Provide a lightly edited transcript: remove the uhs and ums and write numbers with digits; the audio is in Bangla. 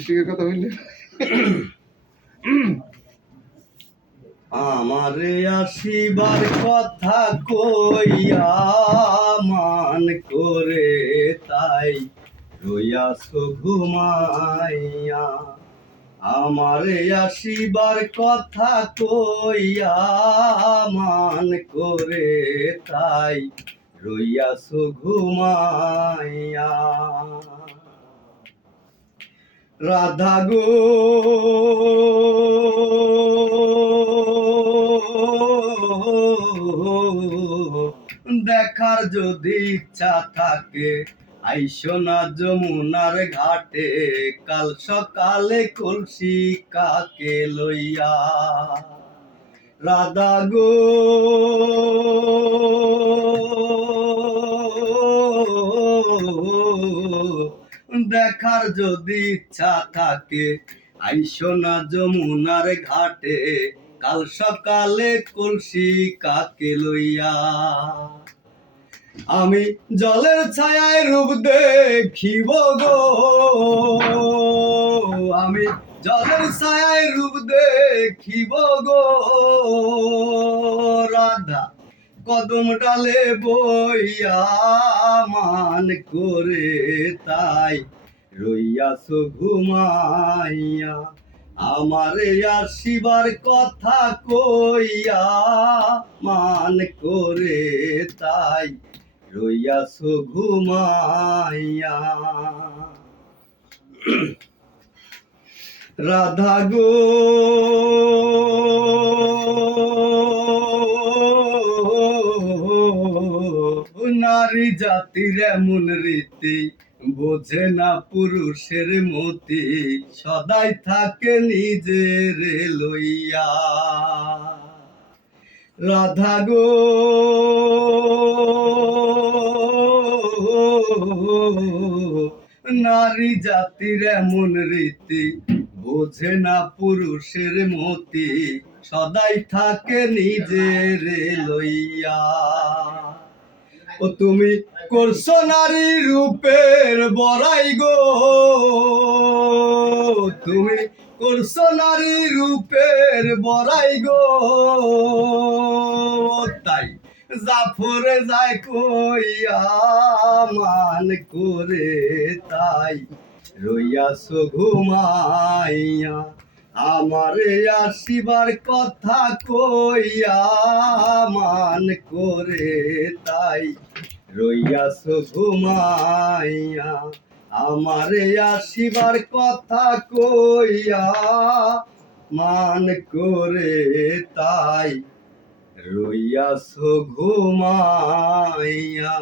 স্টিকের কথা বললে আমারে আসিবার কথা কইয়া মান করে তাই রইয়াছো ঘুমাইয়া। আমারে আসিবার কথা কইয়া মান করে তাই রইয়াছো ঘুমাইয়া। রাধা গো দেখার যদি ইচ্ছা থাকে আইসো না যমুনার ঘাটে, কাল সকালে কলসি কাকে লইয়া। রাধা গো দেখার যদি ইচ্ছা থাকে আইসো না যমুনার ঘাটে, কাল সকালে কলসি কাকে লইয়া। আমি জলের ছায়ায় রূপ দেখিব গো, আমি জলের ছায়ায় রূপ দেখিব গো। রাধা কদম ডালে বইয়া মান করে তাই রইয়াছো ঘুমাইয়া। আমারে আসিবার কথা কইয়া মান করে তাই রইয়াছো ঘুমাইয়া। রাধা গো নারী জাতির এমন রীতি বোঝে না পুরুষের মতি, সদাই থাকে নিজের লইয়া। রাধা গো নারী জাতির এমন রীতি বোঝে না পুরুষের মতি, সদাই থাকে নিজের লইয়া। ও তুমি করছো নারী রূপের বড়াই গো, তুমি করছো নারী রূপের বড়াই গো। তাই জাফরে যায় কইয়া মান করে তাই রইয়াছো ঘুমাইয়া। আমারে আসিবার কথা কইয়া মান করে তাই রইয়াছো ঘুমাইয়া। আমারে আসিবার কথা কইয়া মান করে তাই রইয়াছো ঘুমাইয়া।